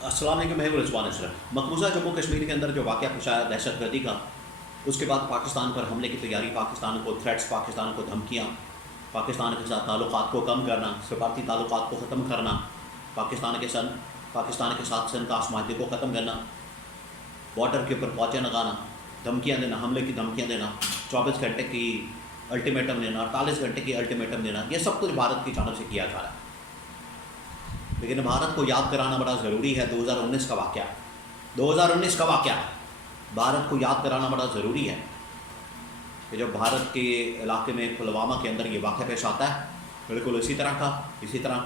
السلام علیکم، میں رضوان اشرف۔ مقبوضہ جموں کشمیر کے اندر جو واقعہ پیش آیا دہشت گردی کا، اس کے بعد پاکستان پر حملے کی تیاری، پاکستان کو تھریٹس، پاکستان کو دھمکیاں، پاکستان کے ساتھ تعلقات کو کم کرنا، سفارتی تعلقات کو ختم کرنا، پاکستان کے ساتھ سنتاس معاہدے کو ختم کرنا، بارڈر کے اوپر فوجیں لگانا، دھمکیاں دینا، حملے کی دھمکیاں دینا، 24 گھنٹے کی الٹیمیٹم دینا، 48 گھنٹے کی الٹیمیٹم دینا، یہ سب کچھ بھارت کی جانب سے کیا جا رہا ہے۔ لیکن بھارت کو یاد کرانا بڑا ضروری ہے 2019 کا واقعہ، 2019 کا واقعہ بھارت کو یاد کرانا بڑا ضروری ہے کہ جب بھارت کے علاقے میں پلوامہ کے اندر یہ واقعہ پیش آتا ہے، بالکل اسی طرح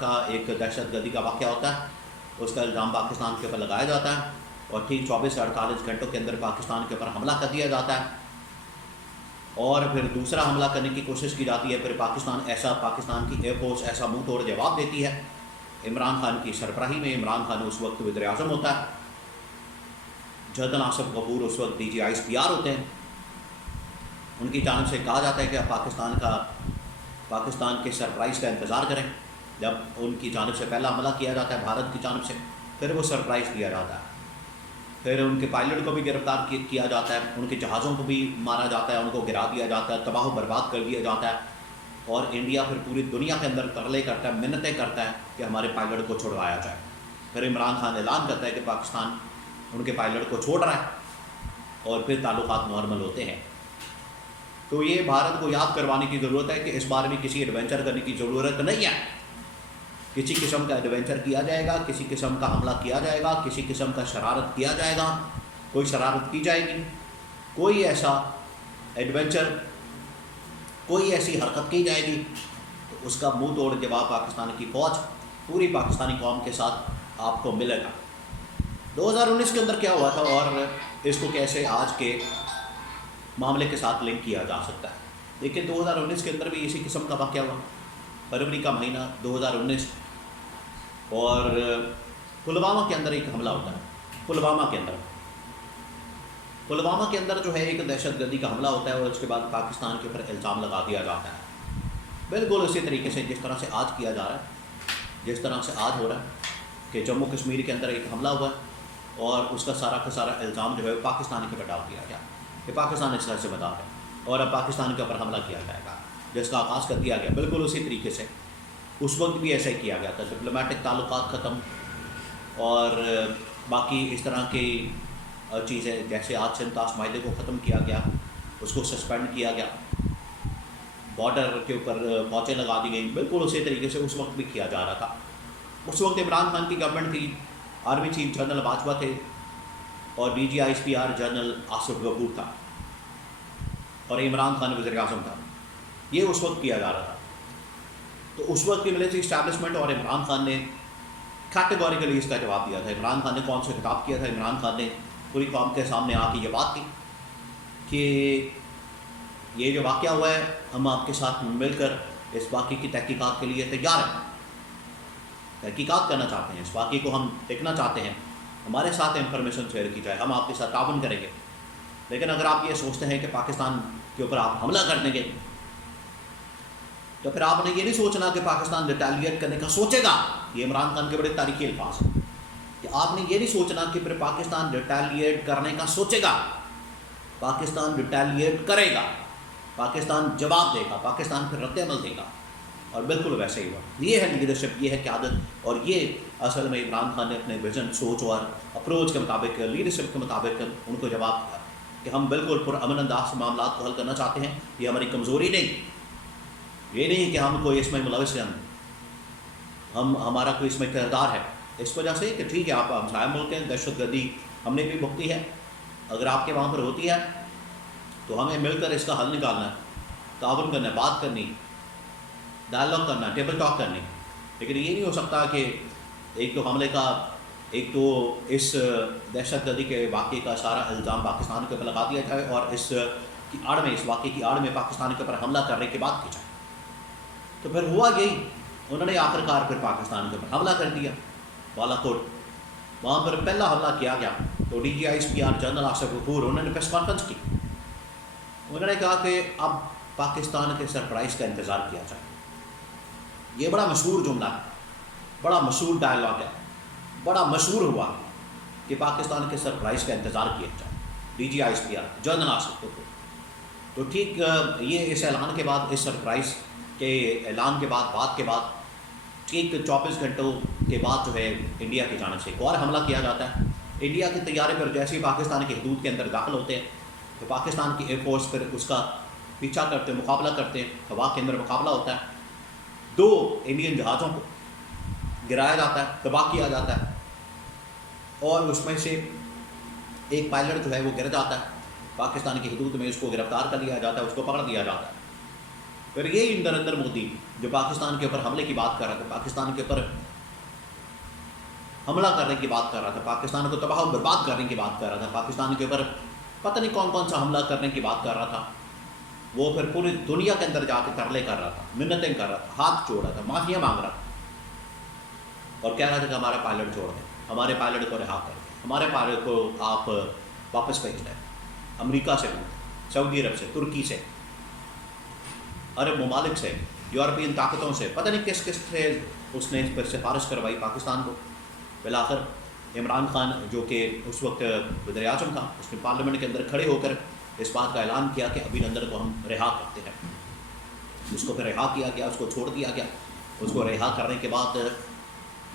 کا ایک دہشت گردی کا واقعہ ہوتا ہے، اس کا الزام پاکستان کے اوپر لگایا جاتا ہے اور ٹھیک 24 سے 48 گھنٹوں کے اندر پاکستان کے اوپر حملہ کر دیا جاتا ہے، اور پھر دوسرا حملہ کرنے کی کوشش کی جاتی ہے۔ پھر پاکستان کی ایئر فورس ایسا منہ توڑ جواب دیتی ہے، عمران خان کی سربراہی میں۔ عمران خان اس وقت وزیر اعظم ہوتا ہے، جنرل آصف غفور اس وقت DGISPR ہوتے ہیں۔ ان کی جانب سے کہا جاتا ہے کہ پاکستان کے سرپرائز کا انتظار کریں۔ جب ان کی جانب سے پہلا حملہ کیا جاتا ہے بھارت کی جانب سے، پھر وہ سرپرائز دیا جاتا ہے، پھر ان کے پائلٹ کو بھی گرفتار کیا جاتا ہے، ان کے جہازوں کو بھی مارا جاتا ہے، ان کو گرا دیا جاتا ہے، تباہ و برباد کر دیا جاتا ہے، اور انڈیا پھر پوری دنیا کے اندر ترلے کرتا ہے، منتیں کرتا ہے کہ ہمارے پائلٹ کو چھڑوایا جائے۔ پھر عمران خان اعلان کرتا ہے کہ پاکستان ان کے پائلٹ کو چھوڑ رہا ہے، اور پھر تعلقات نارمل ہوتے ہیں۔ تو یہ بھارت کو یاد کروانے کی ضرورت ہے کہ اس بارے میں کسی ایڈونچر کرنے کی ضرورت نہیں ہے۔ کسی قسم کا ایڈونچر کیا جائے گا، کسی قسم کا حملہ کیا جائے گا، کسی قسم کا شرارت کیا جائے گا، کوئی شرارت کی جائے گی، کوئی ایسا ایڈونچر، کوئی ایسی حرکت کی جائے گی تو اس کا منہ توڑ جواب پاکستان کی فوج، پوری پاکستانی قوم کے ساتھ آپ کو ملے گا۔ 2019 کے اندر کیا ہوا تھا اور اس کو کیسے آج کے معاملے کے ساتھ لنک کیا جا سکتا ہے؟ لیکن 2019 کے اندر بھی اسی قسم کا واقعہ ہوا، فروری کا مہینہ 2019، اور پلوامہ کے اندر ایک حملہ ہوتا ہے۔ پلوامہ کے اندر جو ہے ایک دہشت گردی کا حملہ ہوتا ہے، اور اس کے بعد پاکستان کے اوپر الزام لگا دیا جاتا ہے، بالکل اسی طریقے سے جس طرح سے آج کیا جا رہا ہے، جس طرح سے آج ہو رہا ہے کہ جموں کشمیر کے اندر ایک حملہ ہوا ہے اور اس کا سارا کا سارا الزام جو ہے پاکستان کے اوپر ڈال دیا گیا کہ پاکستان اس طرح سے بتا ہے اور اب پاکستان کے اوپر حملہ کیا جائے گا، جس کا آغاز کر دیا گیا۔ بالکل اسی طریقے سے اس وقت بھی ایسا ہی کیا گیا تھا، ڈپلومیٹک تعلقات ختم اور باقی اس طرح کی چیزیں، جیسے آج سنتاس معاہدے کو ختم کیا گیا، اس کو سسپینڈ کیا گیا، بارڈر کے اوپر فوجیں لگا دی گئیں، بالکل اسی طریقے سے اس وقت بھی کیا جا رہا تھا۔ اس وقت عمران خان کی گورنمنٹ تھی، آرمی چیف جنرل باجوہ تھے، اور DGISPR جنرل آصف غفور تھا، اور عمران خان وزیر اعظم تھا۔ یہ اس وقت کیا جا رہا تھا۔ تو اس وقت کی ملٹری اسٹیبلشمنٹ اور عمران خان نے کیٹیگوریکلی اس کا جواب دیا تھا۔ عمران خان نے قوم سے خطاب کیا تھا، عمران خان نے پوری قوم کے سامنے آ کے یہ بات کی کہ یہ جو واقعہ ہوا ہے، ہم آپ کے ساتھ مل کر اس واقعے کی تحقیقات کے لیے تیار ہیں، تحقیقات کرنا چاہتے ہیں، اس واقعے کو ہم دیکھنا چاہتے ہیں، ہمارے ساتھ انفارمیشن شیئر کی جائے، ہم آپ کے ساتھ تعاون کریں گے۔ لیکن اگر آپ یہ سوچتے ہیں کہ پاکستان کے اوپر آپ حملہ کر دیں گے، تو پھر آپ نے یہ نہیں سوچنا کہ پاکستان ریٹیلیٹ کرنے کا سوچے گا۔ یہ عمران خان کے بڑے تاریخی الفاظ ہیں کہ آپ نے یہ نہیں سوچنا کہ پھر پاکستان ریٹیلیٹ کرنے کا سوچے گا۔ پاکستان ریٹیلیٹ کرے گا، پاکستان جواب دے گا، پاکستان پھر رد عمل دے گا، اور بالکل ویسے ہی ہوا۔ یہ ہے لیڈرشپ، یہ ہے قیادت، اور یہ اصل میں عمران خان نے اپنے ویژن، سوچ اور اپروچ کے مطابق، لیڈرشپ کے مطابق ان کو جواب دیا کہ ہم بالکل پرامن انداز سے معاملات کو حل کرنا چاہتے ہیں، یہ ہماری کمزوری نہیں، یہ نہیں کہ ہم کوئی اس میں ملوث ہیں، ہمارا کوئی اس میں کردار ہے، اس وجہ سے کہ ٹھیک ہے آپ ہمسایہ ملک ہیں، دہشت گردی ہم نے بھی بھگتی ہے، اگر آپ کے وہاں پر ہوتی ہے تو ہمیں مل کر اس کا حل نکالنا ہے، تعاون کرنا ہے، بات کرنی، ڈائلاگ کرنا، ٹیبل ٹاک کرنی۔ لیکن یہ نہیں ہو سکتا کہ ایک تو حملے کا، ایک تو اس دہشت گردی کے واقعے کا سارا الزام پاکستان کے اوپر لگا دیا جائے، اور اس کی آڑ میں، اس واقعے کی آڑ میں پاکستان کے اوپر حملہ کرنے کی بات کی جائے۔ تو پھر ہوا یہی، انہوں نے آخرکار پھر پاکستان کے اوپر حملہ کر دیا، بالا کوٹ، وہاں پر پہلا حملہ کیا گیا۔ تو DGISPR جنرل آصف غفور انہوں نے پریس کانفرنس کی، انہوں نے کہا کہ اب پاکستان کے سرپرائز کا انتظار کیا جائے۔ یہ بڑا مشہور جملہ ہے، بڑا مشہور ڈائلاگ ہے، بڑا مشہور ہوا۔ کہ پاکستان کے سرپرائز کا انتظار کیا جائے، DGISPR جنرل آصف کو. تو ٹھیک یہ اس اعلان کے بعد، اس سرپرائز کے اعلان کے بعد، بات کے بعد ٹھیک 24 گھنٹوں کے بعد جو ہے انڈیا کی جانب سے ایک اور حملہ کیا جاتا ہے. انڈیا کے طیارے پر جیسے ہی پاکستان کی حدود کے اندر داخل ہوتے ہیں تو پاکستان کی ایئر فورس پھر اس کا پیچھا کرتے ہیں، مقابلہ کرتے ہیں. ہوا کے اندر مقابلہ ہوتا ہے، 2 انڈین جہازوں کو گرایا جاتا ہے، تباہ کیا جاتا ہے، اور اس میں سے ایک پائلٹ جو ہے وہ گر جاتا ہے. پاکستان کی حدود میں اس کو گرفتار کر لیا جاتا ہے، اس کو پکڑ دیا جاتا ہے. پھر یہ اندر مودی جو پاکستان کے اوپر حملے کی بات کر رہا تھا، پاکستان کے اوپر حملہ کرنے کی بات کر رہا تھا، پاکستان کو تباہ و برباد کرنے کی بات کر رہا تھا، پاکستان کے اوپر پتہ نہیں کون سا حملہ کرنے کی بات کر رہا تھا، وہ پھر پوری دنیا کے اندر جا کے ترلے کر رہا تھا، منتیں کر رہا تھا، ہاتھ جوڑ رہا تھا، معافیاں مانگ رہا تھا، اور کہہ رہا تھا کہ ہمارے پائلٹ چھوڑ دیں، ہمارے پائلٹ کو رہا کر دیں، ہمارے پائلٹ کو آپ واپس بھیج دیں. امریکہ سے، سعودی عرب سے، ترکی سے، عرب ممالک سے، یورپین طاقتوں سے، پتہ نہیں کس سے اس نے اس پر سفارش کروائی پاکستان کو. بالآخر عمران خان جو کہ اس وقت وزیر اعظم تھا، اس نے پارلیمنٹ کے اندر کھڑے ہو کر اس بات کا اعلان کیا کہ ابھینندن کو ہم رہا کرتے ہیں. اس کو پھر رہا کیا گیا، اس کو چھوڑ دیا گیا. اس کو رہا کرنے کے بعد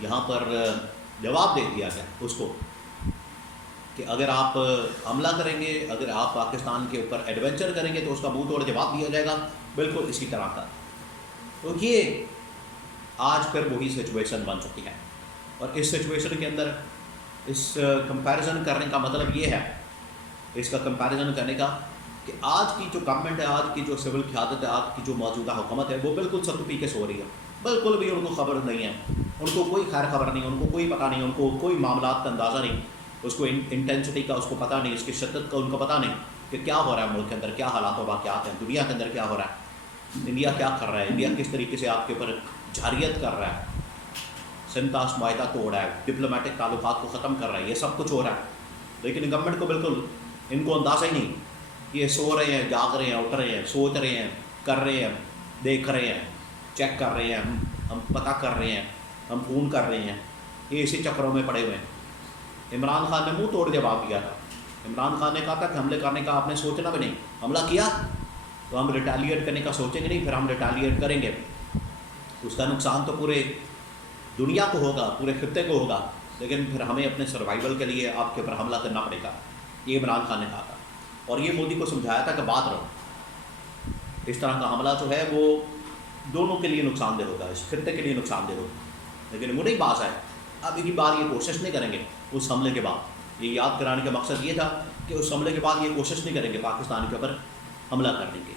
یہاں پر جواب دے دیا گیا اس کو کہ اگر آپ حملہ کریں گے، اگر آپ پاکستان کے اوپر ایڈونچر کریں گے تو اس کا منہ توڑ جواب دیا جائے گا، بالکل اسی طرح کا. تو یہ آج پھر وہی سچویشن بن چکی ہے. اور اس سچویشن کے اندر اس کمپیریزن کرنے کا مطلب یہ ہے، اس کا کمپیریزن کرنے کا کہ آج کی جو گورنمنٹ ہے، آج کی جو سول قیادت ہے، آج کی جو موجودہ حکومت ہے، وہ بالکل ست پی کے سو رہی ہے. بالکل بھی ان کو خبر نہیں ہے، ان کو کوئی خیر خبر نہیں، ان کو کوئی پتہ نہیں، ان کو کوئی معاملات کا اندازہ نہیں، اس کو انٹینسٹی کا اس کو پتہ نہیں، اس کی شدت کا ان کو پتہ نہیں کہ کیا ہو رہا ہے ملک کے اندر، کیا حالات و واقعات ہیں، دنیا کے اندر کیا ہو رہا ہے، انڈیا کیا کر رہا ہے، انڈیا کس طریقے سے آپ کے اوپر جارحیت کر رہا ہے، سنتاس معاہدہ توڑ رہا ہے، ڈپلومیٹک تعلقات کو ختم کر رہا ہے. یہ سب کچھ ہو رہا ہے، لیکن گورنمنٹ کو بالکل ان کو اندازہ ہی نہیں. یہ سو رہے ہیں، جاگ رہے ہیں، اٹھ رہے ہیں، سوچ رہے ہیں، کر رہے ہیں، دیکھ رہے ہیں، چیک کر رہے ہیں، ہم پتہ کر رہے ہیں، ہم فون کر رہے ہیں. یہ اسی چکروں میں پڑے ہوئے ہیں. عمران خان نے منہ توڑ جواب دیا تھا. عمران خان نے کہا تھا کہ حملے کرنے کا آپ نے سوچنا بھی نہیں، حملہ کیا تو ہم ریٹیلیٹ کرنے کا سوچیں گے نہیں، پھر ہم ریٹیلیٹ کریں گے. اس کا نقصان تو پورے دنیا کو ہوگا، پورے خطے کو ہوگا، لیکن پھر ہمیں اپنے سروائیول کے لیے آپ کے اوپر حملہ کرنا پڑے گا. یہ عمران خان نے کہا تھا، اور یہ مودی کو سمجھایا تھا کہ بات رہو. اس طرح کا حملہ جو ہے وہ دونوں کے لیے نقصان دہ ہوگا، اس خطے کے لیے نقصان دہ ہوگا. لیکن وہ نہیں باز آئے. اب ایک بار یہ کوشش نہیں کریں گے اس حملے کے بعد. یہ یاد کرانے کا مقصد یہ تھا کہ اس حملے کے بعد یہ کوشش نہیں کریں گے پاکستان کے اوپر حملہ کرنے کی.